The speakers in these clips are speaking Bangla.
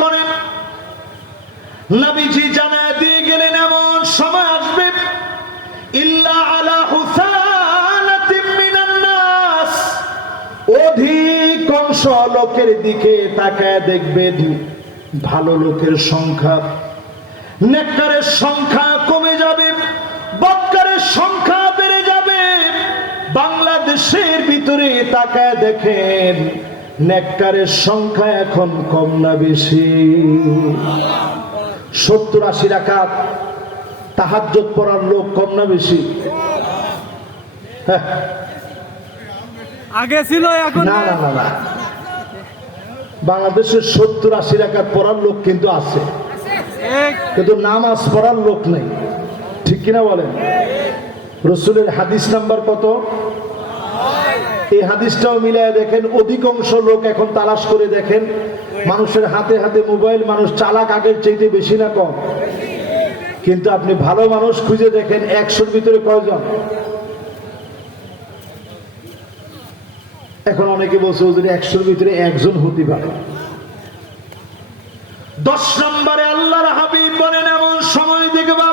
করেন নবীজি জানায় দিয়ে গেলেন এমন সময় আসবে ইল্লা আলা হুসানাতিন মিনান নাস, অধিকাংশ লোকের দিকে তাকায় দেখবেন ভালো লোকের সংখ্যা, নেককারের সংখ্যা কমে যাবে, বদকারের সংখ্যা বেড়ে যাবে। বাংলাদেশের ভিতরে তাকায় দেখেন নেককারের সংখ্যা এখন কম না বেশি? 70-80 রাকাত তাহাজ্জুদ পড়ার লোক কম না বেশি? আগে ছিল এখন না না না না, বাংলাদেশের 70-80 রাকাত পড়ার লোক কিন্তু আছে, কিন্তু নামাজ পড়ার লোক নেই। ঠিক কিনা বলেন? রাসূলের হাদিস নাম্বার কত? এই হাদিসটাও মিলায় দেখেন, অধিকাংশ লোক এখন তালাশ করে দেখেন মানুষের হাতে হাতে মোবাইল, মানুষ চালাক আগের চাইতে বেশি না কম? কিন্তু আপনি ভালো মানুষ খুঁজে দেখেন 100-র ভিতরে কয়জন? এখন অনেকে বলছে ওদের 100-র ভিতরে একজন হতে পারে। 10 নম্বরে আল্লাহর হাবিব বলেন এমন সময় দেখবা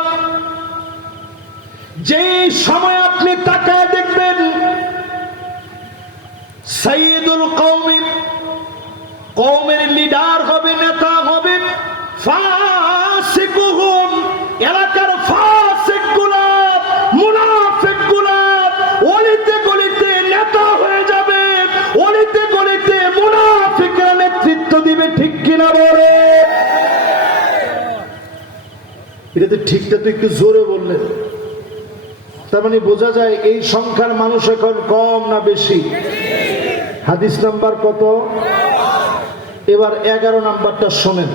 যেই সময় আপনি তাকায় দেখবেন সাইয়্যিদুল কওমি, কওমের লিডার হবে, নেতা হবে, ফাসিকুহুম, এলাকার ফাসিকগুলা, মুনাফিকগুলা অলিতে গলিতে নেতা হয়ে যাবে, অলিতে গলিতে মুনাফিকরা নেতৃত্ব দিবে। ঠিক কিনা বলে? এটা তো ঠিকটা তো একটু জোরে বললেন। তার মানে বোঝা যায় এই সংখ্যার মানুষ এখন কম না বেশি? হাদিস নাম্বার কত? এবার 11 নাম্বারটা শোনেন।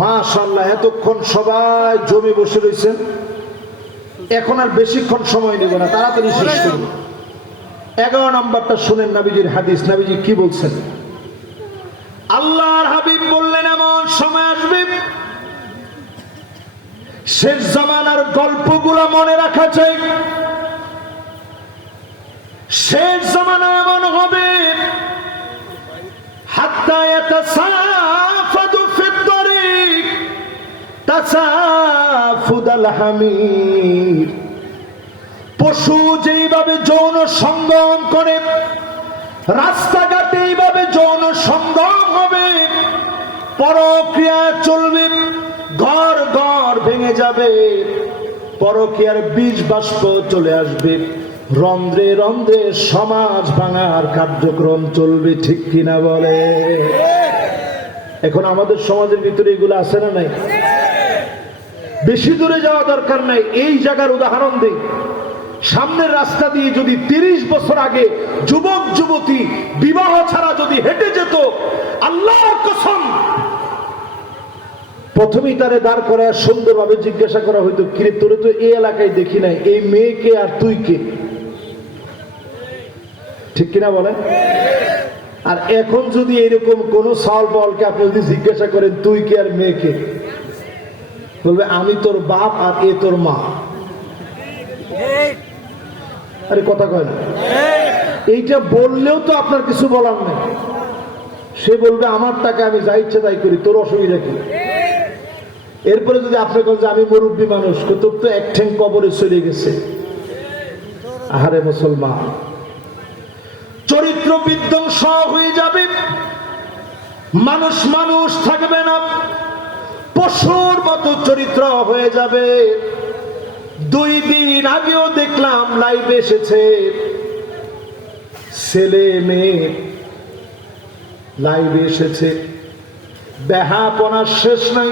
মাশাআল্লাহ, এতক্ষণ সবাই জমে বসে রয়েছেন, এখন আর বেশিক্ষণ সময় নেব না, তাড়াতাড়ি শেষ করব। 11 নাম্বারটা শুনেন নবীজির হাদিস। নবীজি কি বলছেন? আল্লাহর হাবিব বললেন এমন সময় আসবে শেষ জামানার গল্পগুলো মনে রাখা চাই। শেষ জামানা এমন হবে হাত্তা ইয়াতাসাফাদু ফিত তরিক তাসাফুদাল হামির, পশু যেইভাবে যৌন সঙ্গম করে রাস্তাঘাটে এইভাবে যৌন সঙ্গম হবে, পরক্রিয়া চলবে, ঘর ঘর ভেঙে যাবে, পরকীয়ার বীজ বাষ্প চলে আসবে, রন্ধ্রে রন্ধ্রে সমাজ ভাঙার কার্যক্রম চলবে। ঠিক কিনা বলে? এখন আমাদের সমাজের ভিতরে এগুলো আছে না নাই? বেশি দূরে যাওয়া দরকার নাই, এই জায়গার উদাহরণ দিই। সামনের রাস্তা দিয়ে যদি 30 বছর আগে যুবক যুবতী বিবাহ ছাড়া যদি হেঁটে যেত, আল্লাহর কসম প্রথমেই তারে দাঁড় করে সুন্দরভাবে জিজ্ঞাসা করা হইতো, কিরে তোরে তো এই এলাকায় দেখি নাই, এই মেয়েকে আর তুই কে? ঠিক কিনা বলেন? আর এখন যদি এরকম কোন সাল বলকে আপনি যদি জিজ্ঞাসা করেন তুই কে আর মেয়েকে, বলবে আমি তোর বাপ আর এ তোর মা। আরে কথা কয় না? এইটা বললেও তো আপনার কিছু বলার নেই। সে বলবে আমার টাকা আমি যা ইচ্ছে তাই করি, তোর অসুবিধা কি? এরপরে যদি আপনি বলেন আমি মুরব্বী মানুষ, তোর তো এক ঠ্যাং কবরে চলে গেছে। আহারে মুসলমান, চরিত্র বিধ্বংস হয়ে যাবে, মানুষ মানুষ থাকবে না, পশুর মতো চরিত্র হয়ে যাবে। 2 দিন আগেও দেখলাম লাইভে এসেছে ছেলে মেয়ে, লাইভে এসেছে, বেহাপনার শেষ নাই।